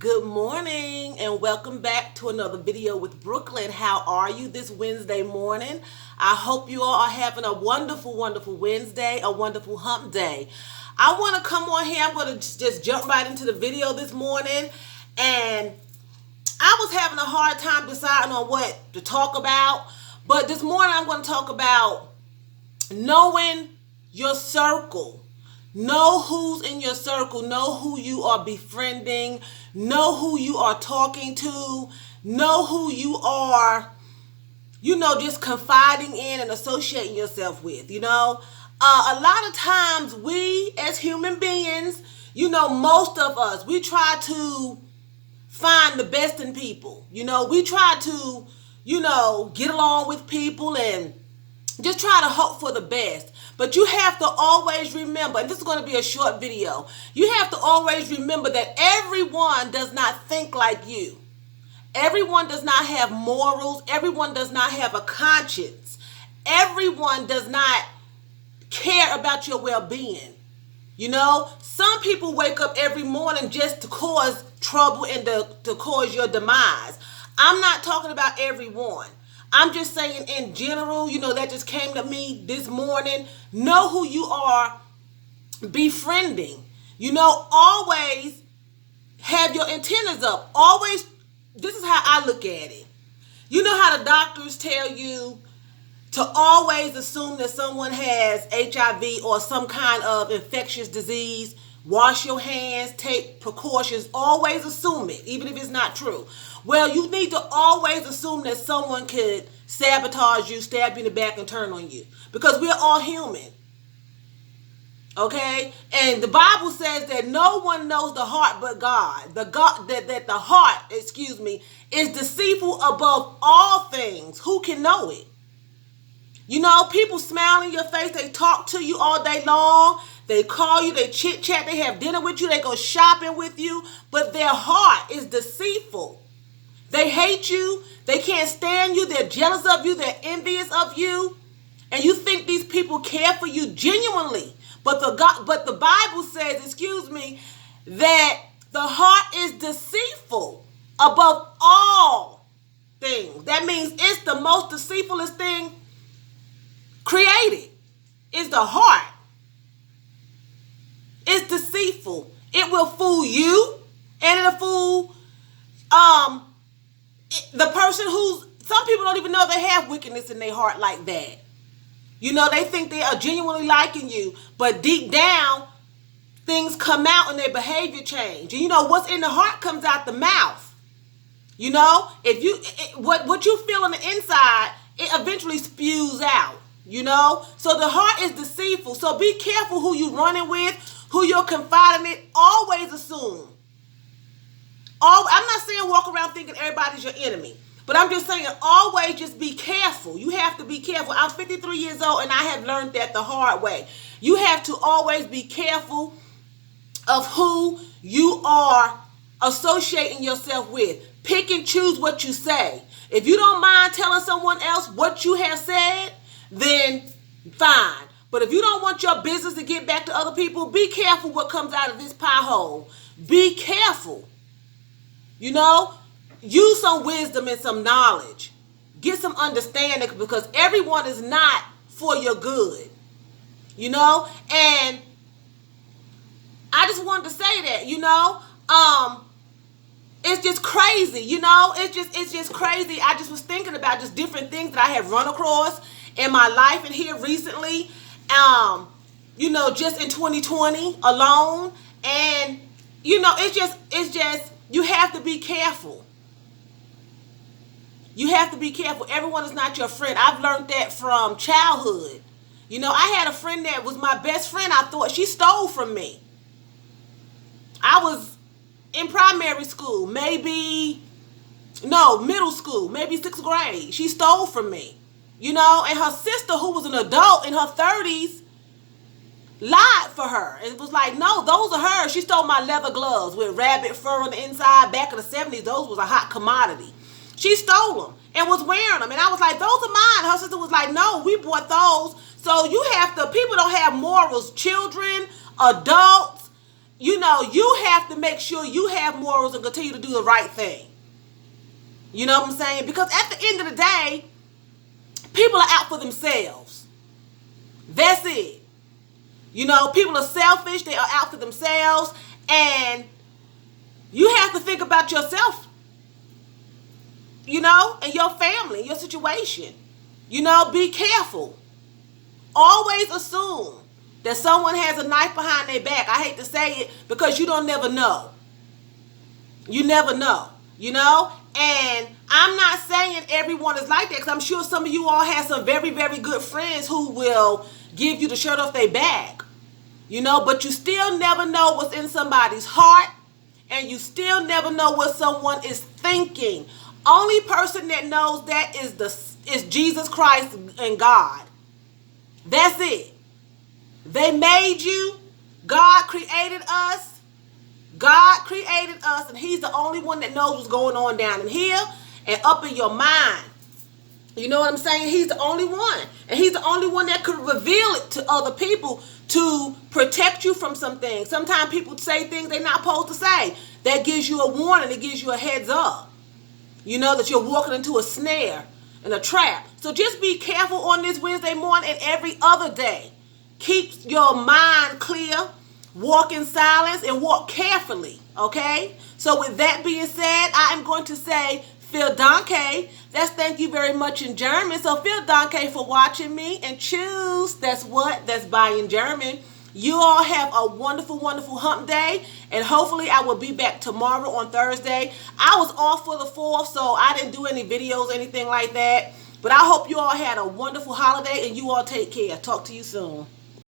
Good morning and welcome back to another video with Brooklyn. How are you this Wednesday morning? I hope you all are having a wonderful, wonderful Wednesday, a wonderful hump day. I want to come on here. I'm going to just jump right into the video this morning. And I was having a hard time deciding on what to talk about. But this morning I'm going to talk about knowing your circle. Know who's in your circle. Know who you are befriending. Know who you are talking to. Know who you are, just confiding in and associating yourself with, A lot of times we as human beings, most of us, we try to find the best in people. We try to, get along with people and just try to hope for the best. But you have to always remember, and this is going to be a short video, you have to always remember that everyone does not think like you. Everyone does not have morals. Everyone does not have a conscience. Everyone does not care about your well-being. Some people wake up every morning just to cause trouble and to cause your demise. I'm not talking about everyone. I'm just saying in general, that just came to me this morning. Know who you are befriending. Always have your antennas up. Always, this is how I look at it. You know how the doctors tell you to always assume that someone has HIV or some kind of infectious disease. Wash your hands, take precautions, always assume it, even if it's not true. Well, you need to always assume that someone could sabotage you, stab you in the back, and turn on you. Because we're all human. Okay? And the Bible says that no one knows the heart but God. That the heart, is deceitful above all things. Who can know it? People smile in your face. They talk to you all day long. They call you. They chit-chat. They have dinner with you. They go shopping with you. But their heart is deceitful. They hate you. They can't stand you. They're jealous of you. They're envious of you. And you think these people care for you genuinely. But the Bible says, that the heart is deceitful above all things. That means it's the most deceitfulest thing created. It's the heart. It's deceitful. It will fool you, and it'll fool the person some people don't even know they have wickedness in their heart like that. They think they are genuinely liking you, but deep down, things come out and their behavior change. And what's in the heart comes out the mouth. What you feel on the inside, it eventually spews out. So the heart is deceitful. So be careful who you're running with, who you're confiding in. Always assume. I'm not saying walk around thinking everybody's your enemy, but I'm just saying always just be careful. You have to be careful. I'm 53 years old and I have learned that the hard way. You have to always be careful of who you are associating yourself with. Pick and choose what you say. If you don't mind telling someone else what you have said, then fine. But if you don't want your business to get back to other people, be careful what comes out of this pie hole. Be careful. Use some wisdom and some knowledge. Get some understanding, because everyone is not for your good. And I just wanted to say that, it's just crazy, it's just crazy. I just was thinking about just different things that I have run across in my life and here recently, just in 2020 alone. And, it's just, you have to be careful. You have to be careful. Everyone is not your friend. I've learned that from childhood. I had a friend that was my best friend. I thought she stole from me. I was in primary school, middle school, maybe 6th grade. She stole from me, and her sister, who was an adult in her 30s, lied for her. It was like, no, those are hers. She stole my leather gloves with rabbit fur on the inside. Back in the 70s, those was a hot commodity. She stole them and was wearing them. And I was like, those are mine. Her sister was like, no, we bought those. So people don't have morals. Children, adults, you have to make sure you have morals and continue to do the right thing. You know what I'm saying? Because at the end of the day, people are out for themselves. That's it. People are selfish. They are out for themselves. And you have to think about yourself, and your family, your situation. Be careful. Always assume that someone has a knife behind their back. I hate to say it because you don't never know. You never know, And I'm not saying everyone is like that because I'm sure some of you all have some very, very good friends who will give you the shirt off their back, But you still never know what's in somebody's heart, and you still never know what someone is thinking. Only person that knows that is Jesus Christ and God. That's it. They made you. God created us. And he's the only one that knows what's going on down in here and up in your mind. You know what I'm saying? He's the only one. And he's the only one that could reveal it to other people to protect you from some things. Sometimes people say things they're not supposed to say. That gives you a warning. It gives you a heads up. That you're walking into a snare and a trap. So just be careful on this Wednesday morning and every other day. Keep your mind clear. Walk in silence and walk carefully. Okay? So with that being said, I am going to say vielen Dank. That's thank you very much in German. So vielen Dank for watching me. And choose. That's what? That's bye in German. You all have a wonderful, wonderful hump day. And hopefully I will be back tomorrow on Thursday. I was off for the 4th, so I didn't do any videos, anything like that. But I hope you all had a wonderful holiday and you all take care. Talk to you soon.